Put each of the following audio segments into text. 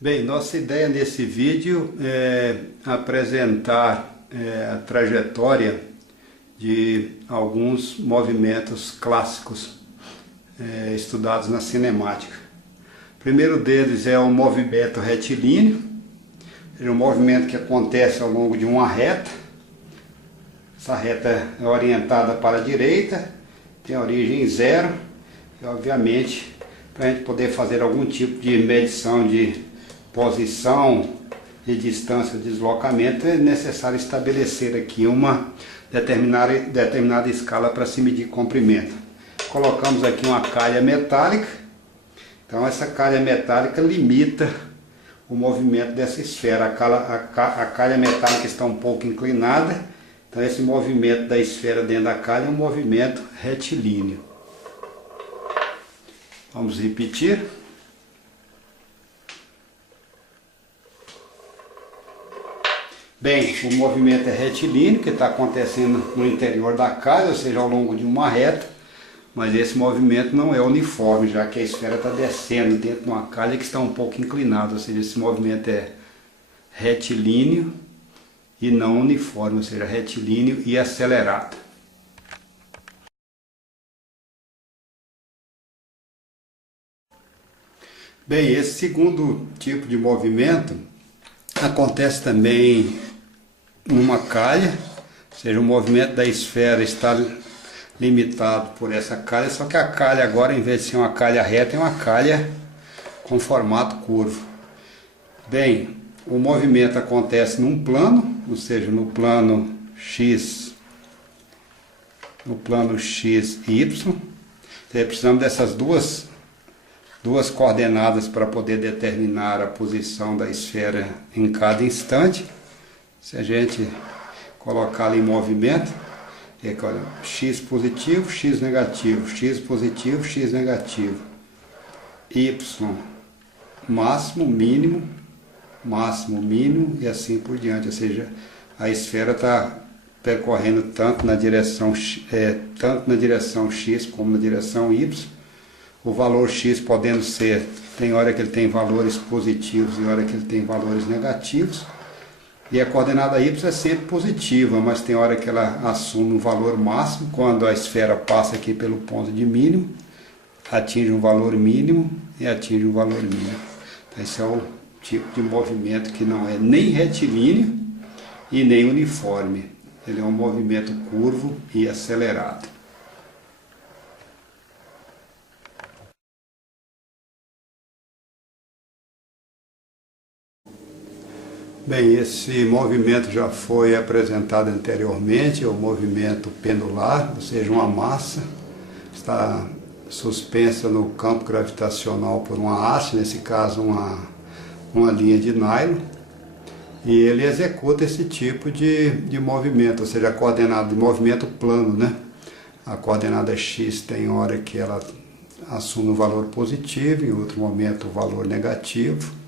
Bem, nossa ideia nesse vídeo é apresentar a trajetória de alguns movimentos clássicos estudados na cinemática. O primeiro deles é o movimento retilíneo, é um movimento que acontece ao longo de uma reta. Essa reta é orientada para a direita, tem origem zero e, obviamente, para a gente poder fazer algum tipo de medição de posição e distância de deslocamento, é necessário estabelecer aqui uma determinada escala para se medir comprimento. Colocamos aqui uma calha metálica, então essa calha metálica limita o movimento dessa esfera. A calha metálica está um pouco inclinada, então esse movimento da esfera dentro da calha é um movimento retilíneo. Vamos repetir. Bem, o movimento é retilíneo, que está acontecendo no interior da calha, ou seja, ao longo de uma reta, mas esse movimento não é uniforme, já que a esfera está descendo dentro de uma calha que está um pouco inclinada, ou seja, esse movimento é retilíneo e não uniforme, ou seja, retilíneo e acelerado. Bem, esse segundo tipo de movimento acontece também numa calha, ou seja, o movimento da esfera está limitado por essa calha, só que a calha agora, em vez de ser uma calha reta, é uma calha com formato curvo. Bem, o movimento acontece num plano, ou seja, no plano x, y. Precisamos dessas duas coordenadas para poder determinar a posição da esfera em cada instante. Se a gente colocar ali em movimento, olha, x positivo, x negativo, x positivo, x negativo, y máximo, mínimo e assim por diante. Ou seja, a esfera está percorrendo tanto na direção x como na direção y. O valor x podendo ser, tem hora que ele tem valores positivos e hora que ele tem valores negativos. E a coordenada y é sempre positiva, mas tem hora que ela assume um valor máximo, quando a esfera passa aqui pelo ponto de mínimo, atinge um valor mínimo e atinge um valor mínimo. Então esse é o tipo de movimento que não é nem retilíneo e nem uniforme. Ele é um movimento curvo e acelerado. Bem, esse movimento já foi apresentado anteriormente, é o movimento pendular, ou seja, uma massa está suspensa no campo gravitacional por uma haste, nesse caso uma linha de nylon, e ele executa esse tipo de movimento, ou seja, a coordenada de movimento plano, né? A coordenada x tem hora que ela assume um valor positivo, em outro momento o valor negativo.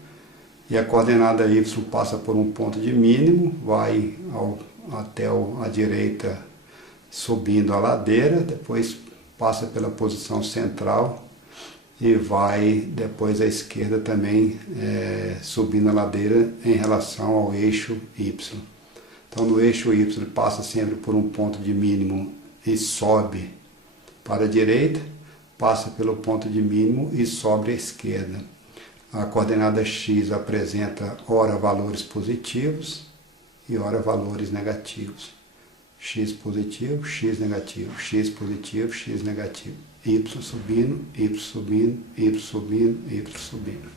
E a coordenada y passa por um ponto de mínimo, vai até a direita subindo a ladeira, depois passa pela posição central e vai depois à esquerda também subindo a ladeira em relação ao eixo y. Então no eixo y passa sempre por um ponto de mínimo e sobe para a direita, passa pelo ponto de mínimo e sobe à esquerda. A coordenada x apresenta ora valores positivos e ora valores negativos. X positivo, x negativo, x positivo, x negativo. Y subindo, y subindo, y subindo, y subindo.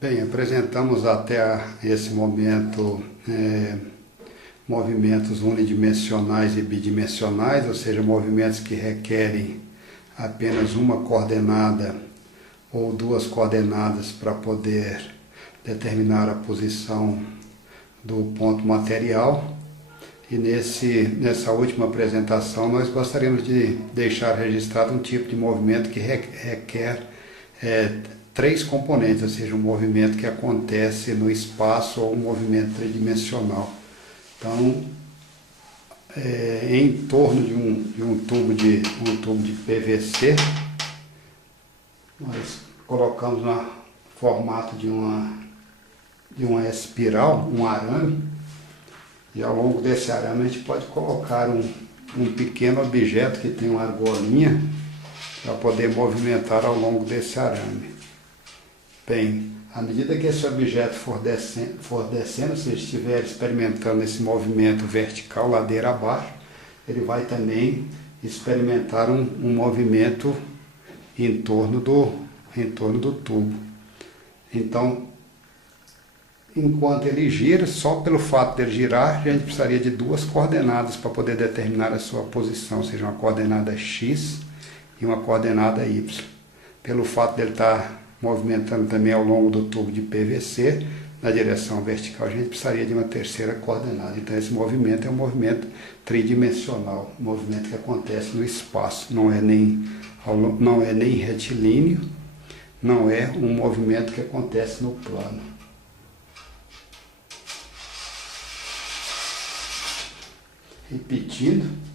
Bem, apresentamos até esse momento movimentos unidimensionais e bidimensionais, ou seja, movimentos que requerem apenas uma coordenada ou duas coordenadas para poder determinar a posição do ponto material. E nessa última apresentação nós gostaríamos de deixar registrado um tipo de movimento que requer três componentes, ou seja, um movimento que acontece no espaço ou um movimento tridimensional. Então, em torno de um tubo de PVC, nós colocamos no formato de uma espiral, um arame, e ao longo desse arame a gente pode colocar um pequeno objeto que tem uma argolinha para poder movimentar ao longo desse arame. Bem, à medida que esse objeto for descendo, se estiver experimentando esse movimento vertical, ladeira abaixo, ele vai também experimentar um movimento em torno do tubo. Então, enquanto ele gira, só pelo fato dele girar, a gente precisaria de duas coordenadas para poder determinar a sua posição, ou seja, uma coordenada x e uma coordenada y. Pelo fato dele estar movimentando também ao longo do tubo de PVC, na direção vertical, a gente precisaria de uma terceira coordenada. Então esse movimento é um movimento tridimensional, um movimento que acontece no espaço, não é nem retilíneo, não é um movimento que acontece no plano. Repetindo.